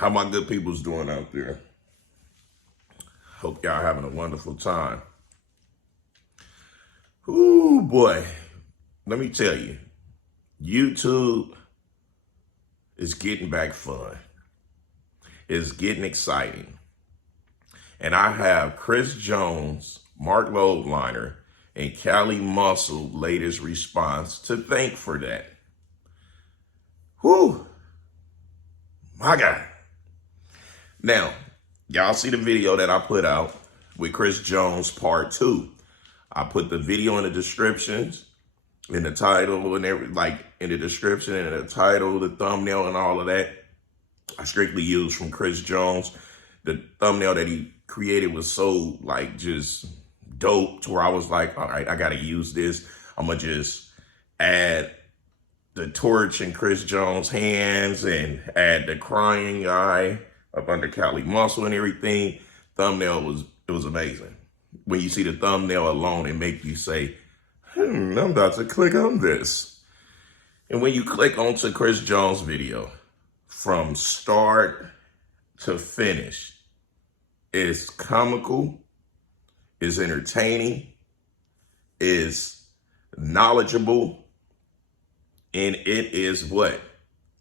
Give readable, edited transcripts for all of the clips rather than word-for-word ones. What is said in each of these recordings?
How my good people's doing out there? Hope y'all having a wonderful time. Ooh, boy. Let me tell you, YouTube is getting back fun. It's getting exciting. And I have Chris Jones, Marc Lobliner, and Cali Muscle latest response to thank for that. Whew. My God. Now, y'all see the video that I put out with Chris Jones part 2. I put the video in the descriptions, in the title, and in the description, and the title, the thumbnail, and all of that. I strictly used from Chris Jones. The thumbnail that he created was so just dope to where I was like, all right, I gotta use this. I'm gonna just add the torch in Chris Jones' hands and add the crying guy up under Cali Muscle and everything. Thumbnail was amazing. When you see the thumbnail alone, it makes you say, I'm about to click on this. And when you click onto Chris Jones' video, from start to finish, it's comical, it's entertaining, it's knowledgeable, and it is what?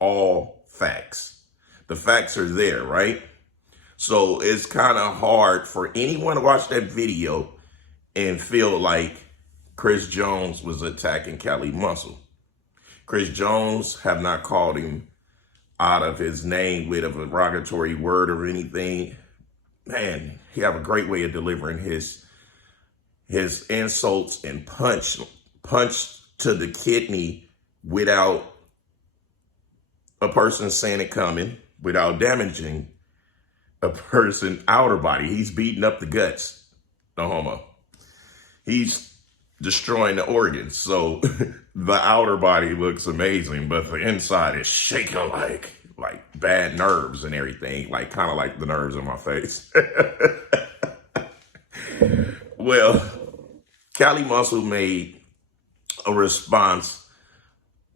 All facts. The facts are there, right? So it's kind of hard for anyone to watch that video and feel like Chris Jones was attacking Cali Muscle. Chris Jones have not called him out of his name with a derogatory word or anything. Man, he have a great way of delivering his insults and punch to the kidney without a person saying it coming, without damaging a person's outer body. He's beating up the guts, no homo. He's destroying the organs. So the outer body looks amazing, but the inside is shaking like bad nerves and everything, kind of like the nerves in my face. Well, Cali Muscle made a response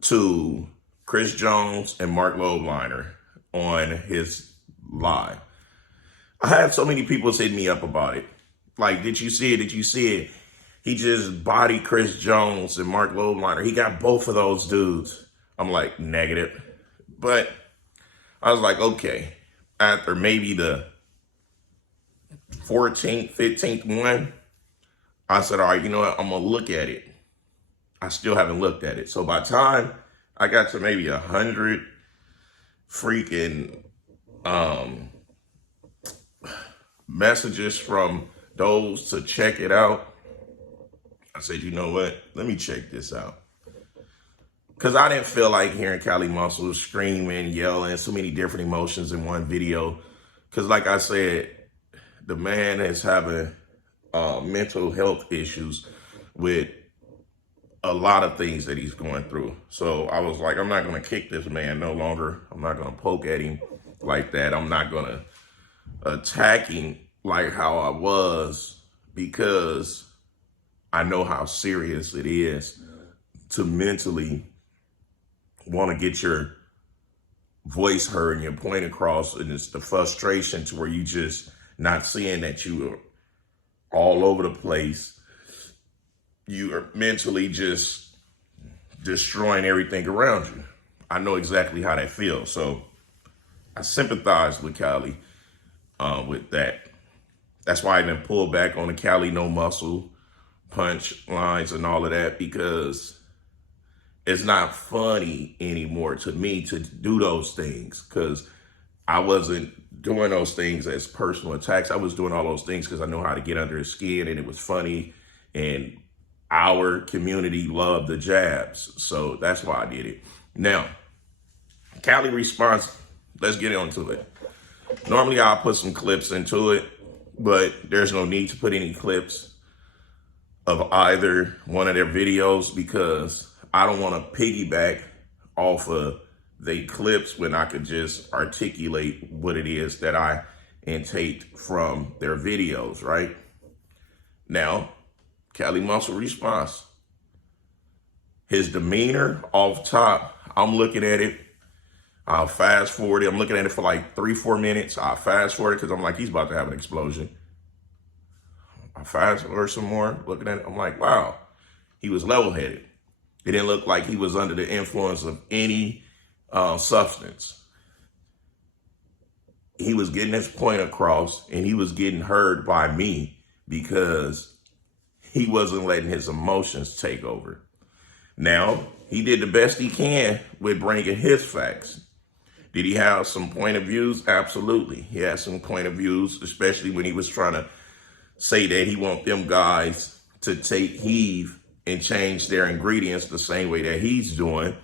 to Chris Jones and Marc Lobliner on his live. I had so many people hit me up about it. Did you see it? Did you see it? He just bodied Chris Jones and Marc Lobliner. He got both of those dudes. I'm like, negative. But I was like, okay. After maybe the 14th, 15th one, I said, all right, you know what? I'm going to look at it. I still haven't looked at it. So by the time I got to maybe 100 freaking messages from those to check it out, I said, you know what? Let me check this out. Because I didn't feel like hearing Cali Muscle screaming, yelling, so many different emotions in one video. Because like I said, the man is having mental health issues with a lot of things that he's going through. So I was like, I'm not going to kick this man no longer. I'm not going to poke at him like that. I'm not going to attack him like how I was, because I know how serious it is to mentally want to get your voice heard and your point across, and it's the frustration to where you just not seeing that you are all over the place. You are mentally just destroying everything around you. I know exactly how that feels. So I sympathize with Cali with that. That's why I didn't pull back on the Cali no muscle punch lines and all of that, because it's not funny anymore to me to do those things, because I wasn't doing those things as personal attacks. I was doing all those things because I know how to get under his skin, and it was funny, and our community loved the jabs. So that's why I did it. Now, Cali response, let's get onto it. Normally I'll put some clips into it, but there's no need to put any clips of either one of their videos, because I don't want to piggyback off of the clips when I could just articulate what it is that I intake from their videos, right? Now, Cali Muscle response. His demeanor off top, I'm looking at it I'll fast forward it. I'm looking at it for like 3-4 minutes. I'll fast forward it because I'm like, he's about to have an explosion. I fast forward some more, looking at it. I'm like, wow, he was level-headed. It didn't look like he was under the influence of any substance. He was getting his point across, and he was getting heard by me because he wasn't letting his emotions take over. Now, he did the best he can with bringing his facts. Did he have some point of views? Absolutely. He had some point of views, especially when he was trying to say that he want them guys to take heave and change their ingredients the same way that he's doing,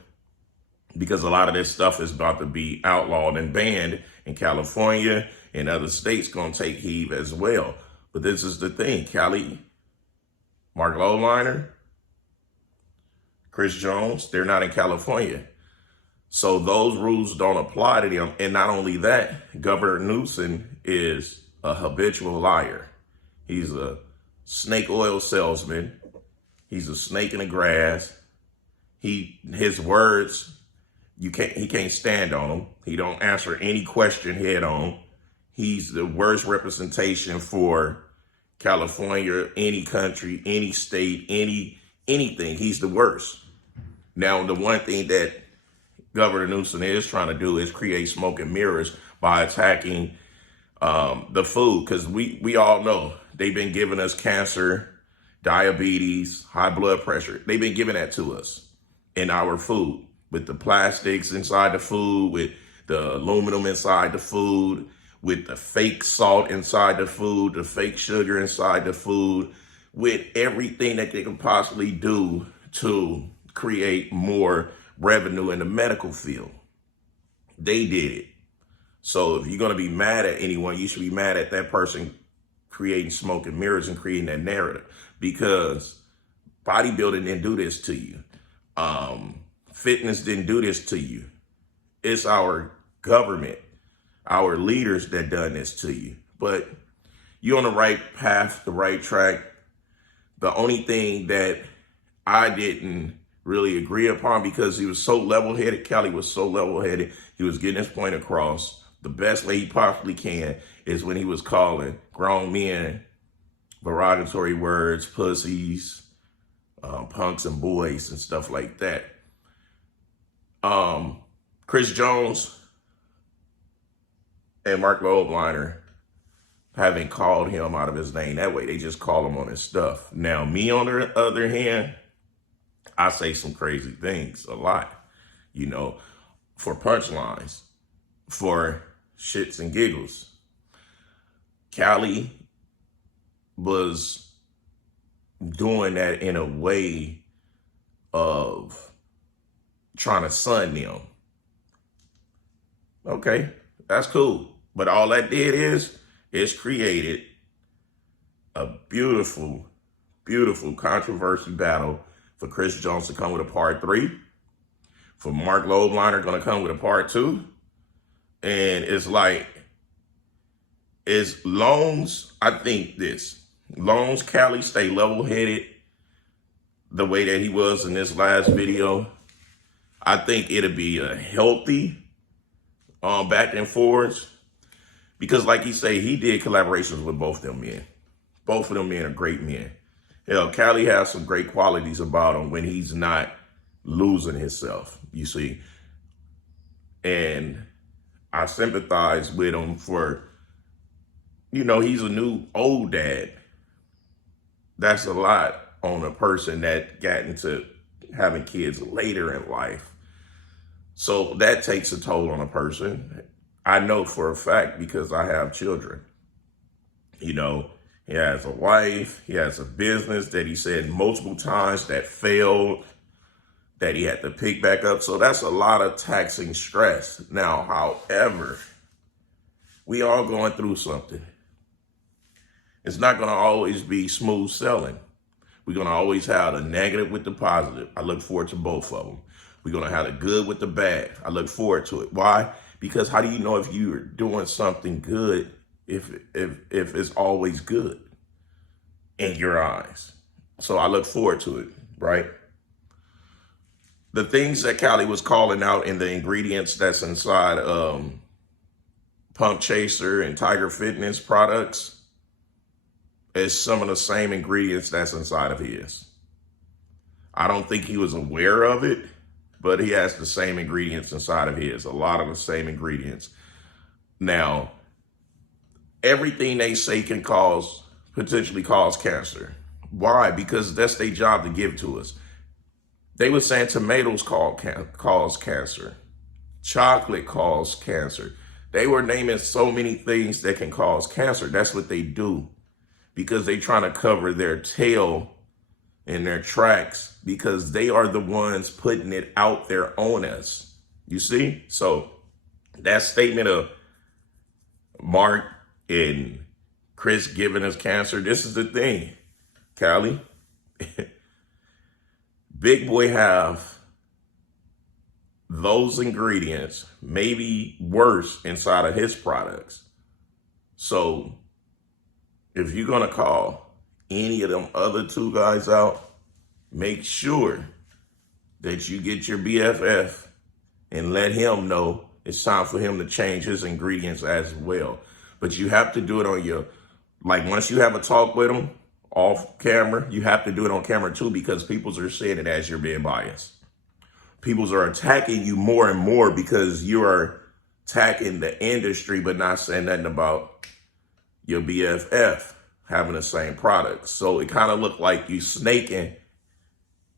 because a lot of this stuff is about to be outlawed and banned in California and other states gonna take heave as well. But this is the thing, Cali, Marc Lobliner, Chris Jones, they're not in California. So those rules don't apply to them. And not only that, Governor Newsom is a habitual liar. He's a snake oil salesman. He's a snake in the grass. His words, he can't stand on them. He don't answer any question head on. He's the worst representation for California, any country, any state, anything. He's the worst. Now, the one thing that Governor Newsom is trying to do is create smoke and mirrors by attacking the food, because we all know they've been giving us cancer, diabetes, high blood pressure. They've been giving that to us in our food, with the plastics inside the food, with the aluminum inside the food, with the fake salt inside the food, the fake sugar inside the food, with everything that they can possibly do to create more revenue in the medical field. They did it. So if you're going to be mad at anyone, you should be mad at that person creating smoke and mirrors and creating that narrative, because bodybuilding didn't do this to you. Fitness didn't do this to you. It's our government, our leaders that done this to you. But you're on the right path, the right track. The only thing that I didn't really agree upon, because he was so level-headed, Cali was so level-headed, he was getting his point across the best way he possibly can, is when he was calling grown men derogatory words, pussies, punks and boys and stuff like that. Chris Jones and Marc Lobliner haven't called him out of his name that way. They just call him on his stuff. Now, me on the other hand, I say some crazy things a lot, for punchlines, for shits and giggles. Cali was doing that in a way of trying to sun them. Okay, that's cool. But all that did is created a beautiful, beautiful controversy battle for Chris Jones to come with a part 3, for Marc Lobliner going to come with a part 2. And it's like, as long as Cali stay level-headed the way that he was in this last video, I think it'll be a healthy back and forwards. Because like he say, he did collaborations with both them men. Both of them men are great men. Cali has some great qualities about him when he's not losing himself, you see. And I sympathize with him for, he's a new old dad. That's a lot on a person that got into having kids later in life. So that takes a toll on a person. I know for a fact because I have children. He has a wife, he has a business that he said multiple times that failed, that he had to pick back up. So that's a lot of taxing stress. Now, however, we all going through something. It's not going to always be smooth sailing. We're going to always have the negative with the positive. I look forward to both of them. We're going to have the good with the bad. I look forward to it. Why? Because how do you know if you're doing something good if it's always good in your eyes? So I look forward to it, right? The things that Cali was calling out in the ingredients that's inside Pump Chaser and Tiger Fitness products is some of the same ingredients that's inside of his. I don't think he was aware of it, but he has the same ingredients inside of his, a lot of the same ingredients. Now, everything they say can potentially cause cancer. Why? Because that's their job to give to us. They were saying tomatoes cause cancer. Chocolate cause cancer. They were naming so many things that can cause cancer. That's what they do because they trying to cover their tail in their tracks because they are the ones putting it out there on us. You see? So that statement of Marc and Chris giving us cancer, this is the thing, Cali. Big Boy have those ingredients, maybe worse, inside of his products. So if you're going to call any of them other two guys out, make sure that you get your BFF and let him know it's time for him to change his ingredients as well. But you have to do it on your, like once you have a talk with him off camera, you have to do it on camera too, because people are seeing it as you're being biased. People are attacking you more and more because you are attacking the industry, but not saying nothing about your BFF having the same product. So it kind of looked like you snaking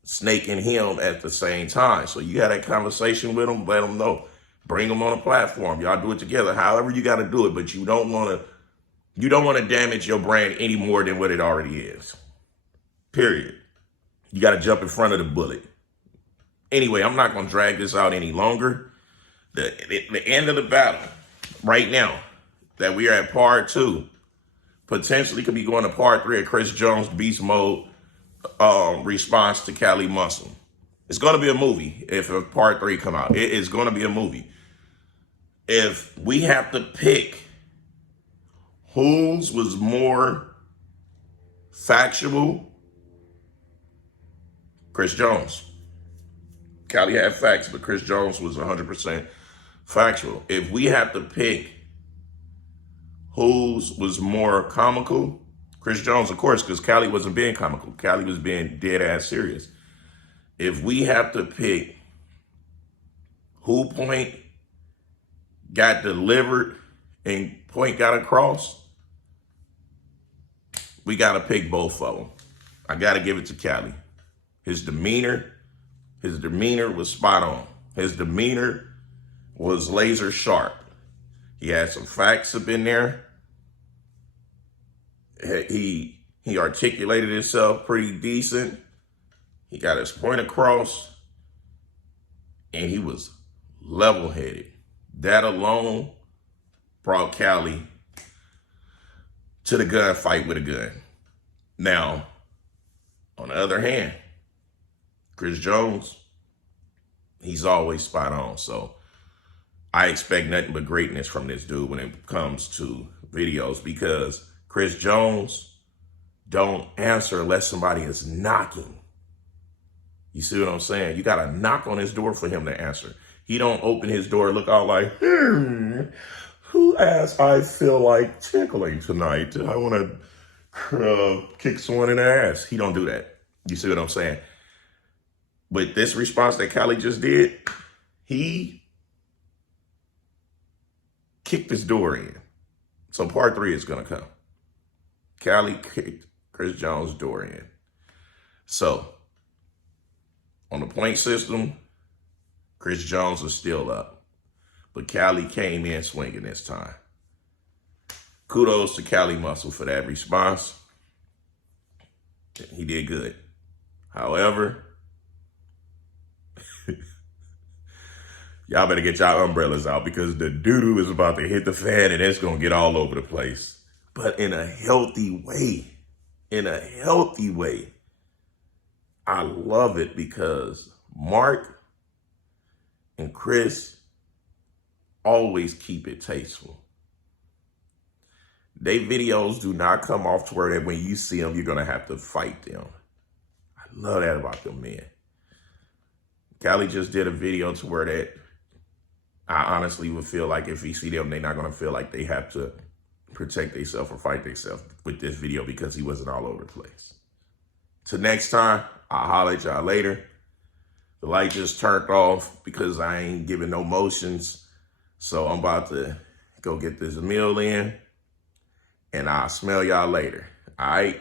him at the same time. So you had that conversation with him, let him know, bring him on a platform. Y'all do it together, however you got to do it, but you don't want to damage your brand any more than what it already is. Period. You got to jump in front of the bullet. Anyway, I'm not going to drag this out any longer. The end of the battle right now that we are at part 2 potentially could be going to part 3 of Chris Jones' Beast Mode response to Cali Muscle. It's going to be a movie if a part 3 come out. It is going to be a movie. If we have to pick whose was more factual, Chris Jones. Cali had facts, but Chris Jones was 100% factual. If we have to pick whose was more comical, Chris Jones, of course, because Cali wasn't being comical. Cali was being dead ass serious. If we have to pick who point got delivered and point got across, we got to pick both of them. I got to give it to Cali. His demeanor was spot on. His demeanor was laser sharp. He had some facts up in there. He articulated himself pretty decent. He got his point across, and he was level-headed. That alone brought Cali to the gunfight with a gun. Now, on the other hand, Chris Jones, he's always spot on. So I expect nothing but greatness from this dude when it comes to videos, because Chris Jones don't answer unless somebody is knocking. You see what I'm saying? You got to knock on his door for him to answer. He don't open his door and look out like, who asked I feel like tickling tonight? I want to kick someone in the ass. He don't do that. You see what I'm saying? But this response that Cali just did, he kicked his door in. So part 3 is going to come. Cali kicked Chris Jones' door in. So on the point system, Chris Jones is still up. But Cali came in swinging this time. Kudos to Cali Muscle for that response. He did good. However, y'all better get y'all umbrellas out, because the doo-doo is about to hit the fan and it's going to get all over the place. But in a healthy way. In a healthy way. I love it because Marc and Chris always keep it tasteful. They videos do not come off to where that when you see them, you're going to have to fight them. I love that about them, man. Cali just did a video to where that I honestly would feel like if he see them, they're not going to feel like they have to protect themselves or fight themselves with this video because he wasn't all over the place. Till next time, I'll holler at y'all later. The light just turned off because I ain't giving no motions. So I'm about to go get this meal in, and I'll smell y'all later. All right?